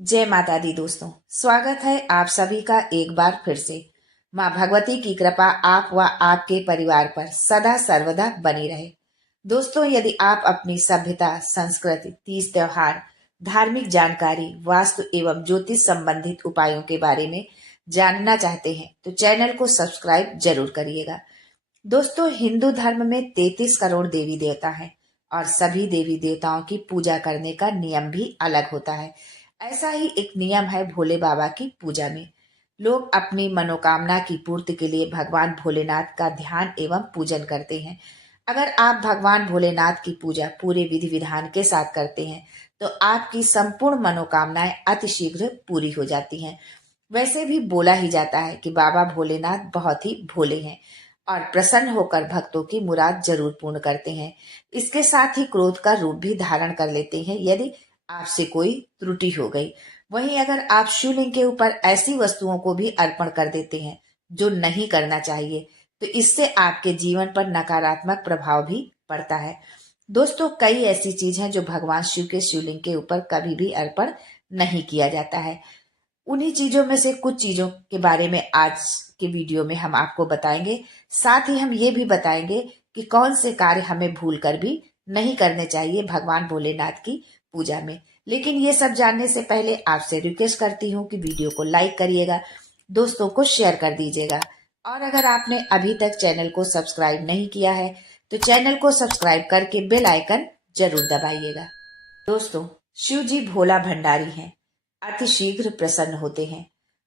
जय माता दी दोस्तों, स्वागत है आप सभी का एक बार फिर से। माँ भगवती की कृपा आप व आपके परिवार पर सदा सर्वदा बनी रहे। दोस्तों, यदि आप अपनी सभ्यता, संस्कृति, तीज त्योहार, धार्मिक जानकारी, वास्तु एवं ज्योतिष संबंधित उपायों के बारे में जानना चाहते हैं तो चैनल को सब्सक्राइब जरूर करिएगा। दोस्तों, हिंदू धर्म में 33 करोड़ देवी देवता हैं और सभी देवी देवताओं की पूजा करने का नियम भी अलग होता है। ऐसा ही एक नियम है भोले बाबा की पूजा में। लोग अपनी मनोकामना की पूर्ति के लिए भगवान भोलेनाथ का ध्यान एवं पूजन करते हैं। अगर आप भगवान भोलेनाथ की पूजा पूरे विधि विधान के साथ करते हैं तो आपकी संपूर्ण मनोकामनाएं अतिशीघ्र पूरी हो जाती हैं। वैसे भी बोला ही जाता है कि बाबा भोलेनाथ बहुत ही भोले हैं और प्रसन्न होकर भक्तों की मुराद जरूर पूर्ण करते हैं। इसके साथ ही क्रोध का रूप भी धारण कर लेते हैं यदि आपसे कोई त्रुटि हो गई। वहीं अगर आप शिवलिंग के ऊपर ऐसी वस्तुओं को भी अर्पण कर देते हैं जो नहीं करना चाहिए तो इससे आपके जीवन पर नकारात्मक प्रभाव भी पड़ता है। दोस्तों, कई ऐसी चीज हैं जो भगवान शिव के शिवलिंग के ऊपर कभी भी अर्पण नहीं किया जाता है। उन्हीं चीजों में से कुछ चीजों के बारे में आज के वीडियो में हम आपको बताएंगे। साथ ही हम ये भी बताएंगे कि कौन से कार्य हमें भूल कर भी नहीं करने चाहिए भगवान भोलेनाथ की पूजा में। लेकिन ये सब जानने से पहले आपसे रिक्वेस्ट करती हूँ कि वीडियो को लाइक करिएगा, दोस्तों को शेयर कर दीजिएगा और अगर आपने अभी तक चैनल को सब्सक्राइब नहीं किया है तो चैनल को सब्सक्राइब करके बेल आइकन जरूर दबाइएगा। दोस्तों, शिव जी भोला भंडारी हैं, अति शीघ्र प्रसन्न होते हैं।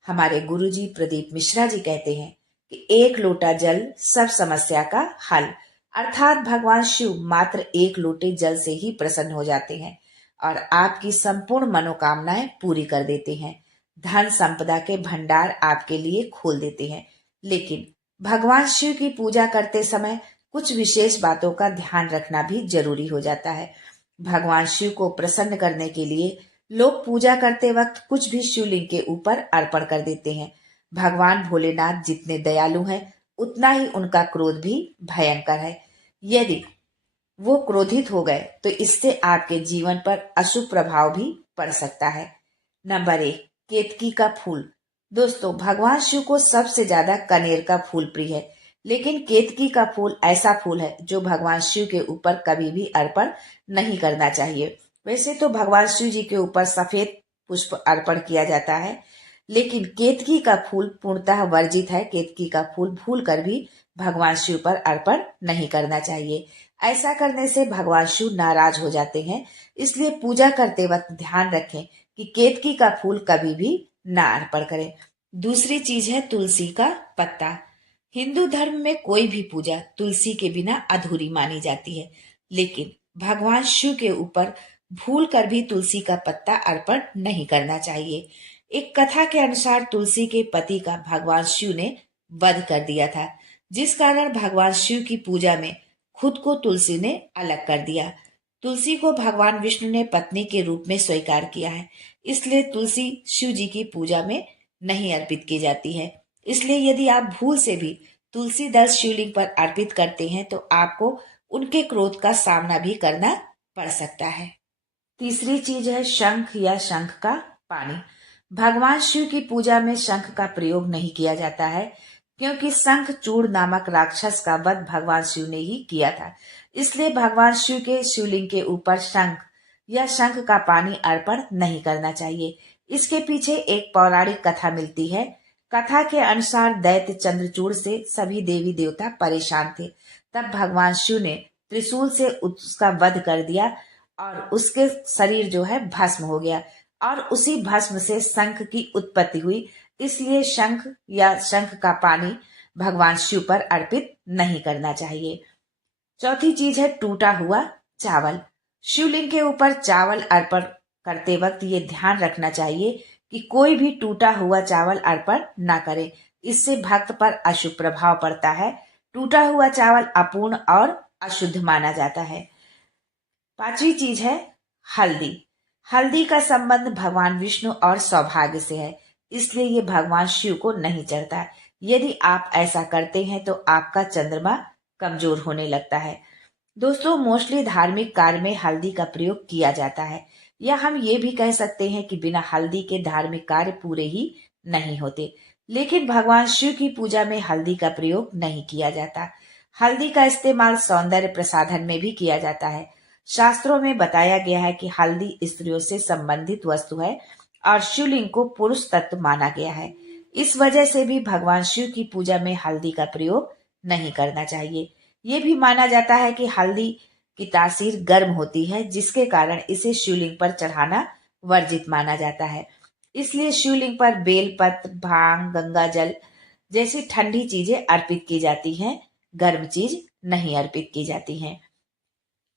हमारे गुरुजी प्रदीप मिश्रा जी कहते हैं कि एक लोटा जल सब समस्या का हल, अर्थात भगवान शिव मात्र एक लोटे जल से ही प्रसन्न हो जाते हैं और आपकी संपूर्ण मनोकामनाएं पूरी कर देते हैं। धन संपदा के भंडार आपके लिए खोल देते हैं। लेकिन भगवान शिव की पूजा करते समय कुछ विशेष बातों का ध्यान रखना भी जरूरी हो जाता है। भगवान शिव को प्रसन्न करने के लिए लोग पूजा करते वक्त कुछ भी शिवलिंग के ऊपर अर्पण कर देते हैं। भगवान भोलेनाथ जितने दयालु हैं उतना ही उनका क्रोध भी भयंकर है। यदि वो क्रोधित हो गए तो इससे आपके जीवन पर अशुभ प्रभाव भी पड़ सकता है। नंबर 1, केतकी का फूल। दोस्तों, भगवान शिव को सबसे ज्यादा कनेर का फूल प्रिय है, लेकिन केतकी का फूल ऐसा फूल है जो भगवान शिव के ऊपर कभी भी अर्पण नहीं करना चाहिए। वैसे तो भगवान शिव जी के ऊपर सफेद पुष्प अर्पण किया जाता है, लेकिन केतकी का फूल पूर्णतः वर्जित है। केतकी का फूल भूल कर भी भगवान शिव पर अर्पण नहीं करना चाहिए। ऐसा करने से भगवान शिव नाराज हो जाते हैं। इसलिए पूजा करते वक्त ध्यान रखें कि केतकी का फूल कभी भी ना अर्पण करें। दूसरी चीज है तुलसी का पत्ता। हिंदू धर्म में कोई भी पूजा तुलसी के बिना अधूरी मानी जाती है, लेकिन भगवान शिव के ऊपर भूल कर भी तुलसी का पत्ता अर्पण नहीं करना चाहिए। एक कथा के अनुसार तुलसी के पति का भगवान शिव ने वध कर दिया था, जिस कारण भगवान शिव की पूजा में खुद को तुलसी ने अलग कर दिया। तुलसी को भगवान विष्णु ने पत्नी के रूप में स्वीकार किया है, इसलिए तुलसी शिव जी की पूजा में नहीं अर्पित की जाती है। इसलिए यदि आप भूल से भी तुलसी दल शिवलिंग पर अर्पित करते हैं तो आपको उनके क्रोध का सामना भी करना पड़ सकता है। तीसरी चीज है शंख या शंख का पानी। भगवान शिव की पूजा में शंख का प्रयोग नहीं किया जाता है, क्योंकि शंख चूड़ नामक राक्षस का वध भगवान शिव ने ही किया था। इसलिए भगवान शिव के शिवलिंग के ऊपर शंख या शंख का पानी अर्पण नहीं करना चाहिए। इसके पीछे एक पौराणिक कथा मिलती है। कथा के अनुसार दैत्य चंद्रचूड़ से सभी देवी देवता परेशान थे। तब भगवान शिव ने त्रिशूल से उसका वध कर दिया और उसके शरीर जो है भस्म हो गया और उसी भस्म से शंख की उत्पत्ति हुई। इसलिए शंख या शंख का पानी भगवान शिव पर अर्पित नहीं करना चाहिए। चौथी चीज है टूटा हुआ चावल। शिवलिंग के ऊपर चावल अर्पण करते वक्त ये ध्यान रखना चाहिए कि कोई भी टूटा हुआ चावल अर्पण ना करे। इससे भक्त पर अशुभ प्रभाव पड़ता है। टूटा हुआ चावल अपूर्ण और अशुद्ध माना जाता है। पांचवी चीज है हल्दी। हल्दी का संबंध भगवान विष्णु और सौभाग्य से है, इसलिए ये भगवान शिव को नहीं चढ़ता। यदि आप ऐसा करते हैं तो आपका चंद्रमा कमजोर होने लगता है। दोस्तों, मोस्टली धार्मिक कार्य में हल्दी का प्रयोग किया जाता है। या हम ये भी कह सकते हैं कि बिना हल्दी के धार्मिक कार्य पूरे ही नहीं होते। लेकिन भगवान शिव की पूजा में हल्दी का प्रयोग नहीं किया जाता। हल्दी का इस्तेमाल सौंदर्य प्रसाधन में भी किया जाता है। शास्त्रों में बताया गया है कि हल्दी स्त्रियों से संबंधित वस्तु है और शिवलिंग को पुरुष तत्व माना गया है। इस वजह से भी भगवान शिव की पूजा में हल्दी का प्रयोग नहीं करना चाहिए। ये भी माना जाता है कि हल्दी की तासीर गर्म होती है, जिसके कारण इसे शिवलिंग पर चढ़ाना वर्जित माना जाता है। इसलिए शिवलिंग पर बेलपत्र, भांग, गंगा जल जैसी ठंडी चीजें अर्पित की जाती हैं, गर्म चीज नहीं अर्पित की जाती हैं।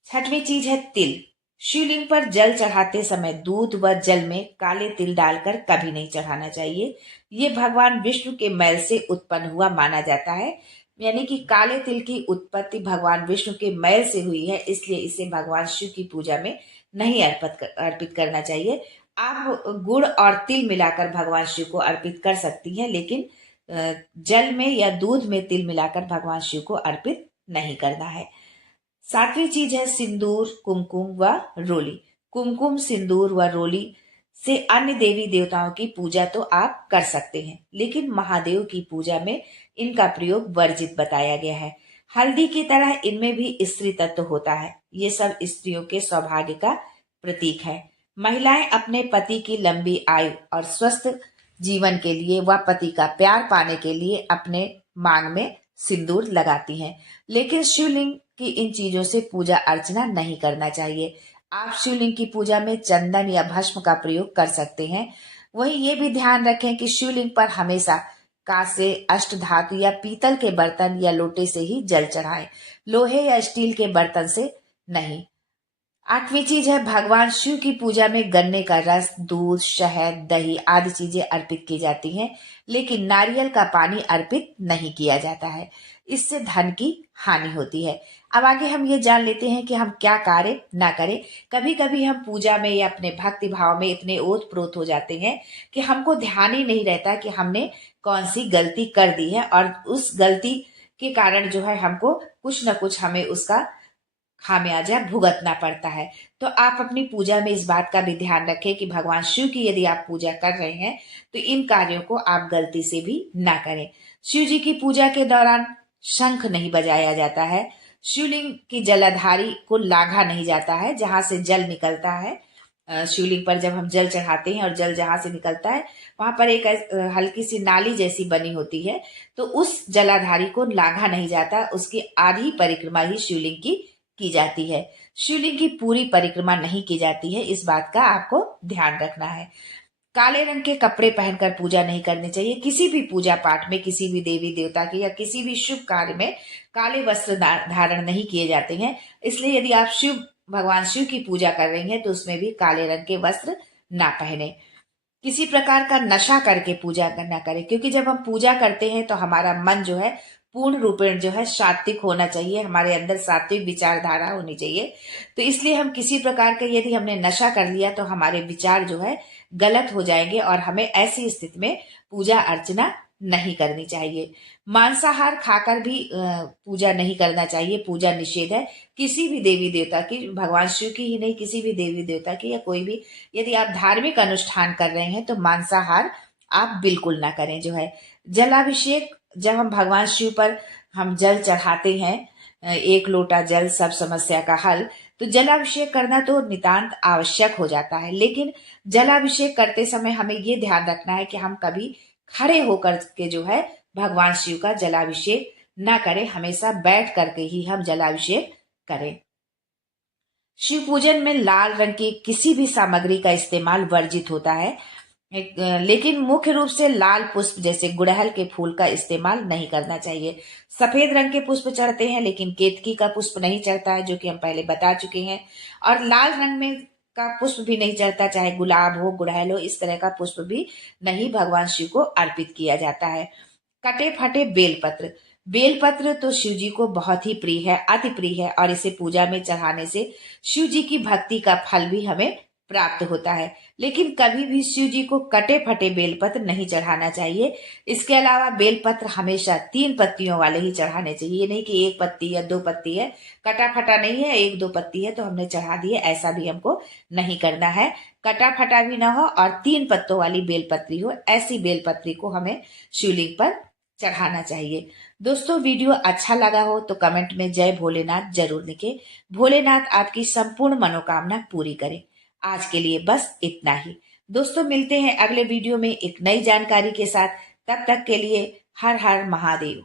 छठवीं चीज है तिल। शिवलिंग पर जल चढ़ाते समय दूध व जल में काले तिल डालकर कभी नहीं चढ़ाना चाहिए। ये भगवान विष्णु के मैल से उत्पन्न हुआ माना जाता है। यानी कि काले तिल की उत्पत्ति भगवान विष्णु के मैल से हुई है, इसलिए इसे भगवान शिव की पूजा में नहीं अर्पित करना चाहिए। आप गुड़ और तिल मिलाकर भगवान शिव को अर्पित कर सकती हैं, लेकिन जल में या दूध में तिल मिलाकर भगवान शिव को अर्पित नहीं करना है। सातवीं चीज है सिंदूर, कुमकुम व रोली। कुमकुम, सिंदूर व रोली से अन्य देवी देवताओं की पूजा तो आप कर सकते हैं, लेकिन महादेव की पूजा में इनका प्रयोग वर्जित बताया गया है। हल्दी की तरह इनमें भी स्त्री तत्व होता है। ये सब स्त्रियों के सौभाग्य का प्रतीक है। महिलाएं अपने पति की लंबी आयु और स्वस्थ जीवन के लिए व पति का प्यार पाने के लिए अपने मांग में सिंदूर लगाती हैं। लेकिन शिवलिंग की इन चीजों से पूजा अर्चना नहीं करना चाहिए। आप शिवलिंग की पूजा में चंदन या भस्म का प्रयोग कर सकते हैं। वहीं ये भी ध्यान रखें कि शिवलिंग पर हमेशा कांसे, अष्टधातु या पीतल के बर्तन या लोटे से ही जल चढ़ाएं, लोहे या स्टील के बर्तन से नहीं। आठवीं चीज है भगवान शिव की पूजा में गन्ने का रस, दूध, शहद, दही आदि चीजें अर्पित की जाती हैं, लेकिन नारियल का पानी अर्पित नहीं किया जाता है। इससे धन की हानि होती है। अब आगे हम ये जान लेते हैं कि हम क्या कार्य ना करें। कभी कभी हम पूजा में या अपने भक्ति भाव में इतने ओत प्रोत हो जाते हैं कि हमको ध्यान ही नहीं रहता कि हमने कौन सी गलती कर दी है, और उस गलती के कारण जो है हमको कुछ न कुछ हमें उसका खामियाजा भुगतना पड़ता है। तो आप अपनी पूजा में इस बात का भी ध्यान रखें कि भगवान शिव की यदि आप पूजा कर रहे हैं तो इन कार्यों को आप गलती से भी ना करें। शिव जी की पूजा के दौरान शंख नहीं बजाया जाता है। शिवलिंग की जलाधारी को लाघा नहीं जाता है। जहां से जल निकलता है, शिवलिंग पर जब हम जल चढ़ाते हैं और जल जहां से निकलता है वहां पर एक हल्की सी नाली जैसी बनी होती है, तो उस जलाधारी को लाघा नहीं जाता। उसकी आधी परिक्रमा ही शिवलिंग की जाती है। शिवलिंग की पूरी परिक्रमा नहीं की जाती है, इस बात का आपको ध्यान रखना है। काले रंग के कपड़े पहनकर पूजा नहीं करनी चाहिए। किसी भी पूजा पाठ में, किसी भी देवी देवता के या किसी भी शुभ कार्य में काले वस्त्र धारण नहीं किए जाते हैं। इसलिए यदि आप भगवान शिव की पूजा कर रही हैं तो उसमें भी काले रंग के वस्त्र ना पहने। किसी प्रकार का नशा करके पूजा ना करें, क्योंकि जब हम पूजा करते हैं तो हमारा मन जो है पूर्ण रूपेण जो है सात्विक होना चाहिए, हमारे अंदर सात्विक विचारधारा होनी चाहिए। तो इसलिए हम किसी प्रकार का यदि हमने नशा कर लिया तो हमारे विचार जो है गलत हो जाएंगे और हमें ऐसी स्थिति में पूजा अर्चना नहीं करनी चाहिए। मांसाहार खाकर भी पूजा नहीं करना चाहिए। पूजा निषेध है किसी भी देवी देवता की, भगवान शिव की ही नहीं, किसी भी देवी देवता की या कोई भी यदि आप धार्मिक अनुष्ठान कर रहे हैं तो मांसाहार आप बिल्कुल ना करें। जो है जलाभिषेक, जब हम भगवान शिव पर हम जल चढ़ाते हैं, एक लोटा जल सब समस्या का हल, तो जलाभिषेक करना तो नितांत आवश्यक हो जाता है। लेकिन जलाभिषेक करते समय हमें ये ध्यान रखना है कि हम कभी खड़े होकर के जो है भगवान शिव का जलाभिषेक ना करें, हमेशा बैठ करके ही हम जलाभिषेक करें। शिव पूजन में लाल रंग की किसी भी सामग्री का इस्तेमाल वर्जित होता है, लेकिन मुख्य रूप से लाल पुष्प जैसे गुड़हल के फूल का इस्तेमाल नहीं करना चाहिए। सफेद रंग के पुष्प चढ़ते हैं लेकिन केतकी का पुष्प नहीं चढ़ता है, जो कि हम पहले बता चुके हैं। और लाल रंग में का पुष्प भी नहीं चढ़ता, चाहे गुलाब हो, गुड़हल हो, इस तरह का पुष्प भी नहीं भगवान शिव को अर्पित किया जाता है। कटे फटे बेलपत्र, बेलपत्र तो शिव जी को बहुत ही प्रिय है, अति प्रिय है, और इसे पूजा में चढ़ाने से शिव जी की भक्ति का फल भी हमें प्राप्त होता है। लेकिन कभी भी शिव जी को कटे फटे बेलपत्र नहीं चढ़ाना चाहिए। इसके अलावा बेलपत्र हमेशा 3 पत्तियों वाले ही चढ़ाने चाहिए। ये नहीं कि 1 पत्ती या 2 पत्ती है, कटा फटा नहीं है, 1-2 पत्ती है तो हमने चढ़ा दिए, ऐसा भी हमको नहीं करना है। कटा फटा भी ना हो और 3 पत्तों वाली बेलपत्री हो, ऐसी बेलपत्री को हमें शिवलिंग पर चढ़ाना चाहिए। दोस्तों, वीडियो अच्छा लगा हो तो कमेंट में जय भोलेनाथ जरूर लिखें। भोलेनाथ आपकी संपूर्ण मनोकामना पूरी करें। आज के लिए बस इतना ही। दोस्तों, मिलते हैं अगले वीडियो में एक नई जानकारी के साथ। तब तक के लिए हर हर महादेव।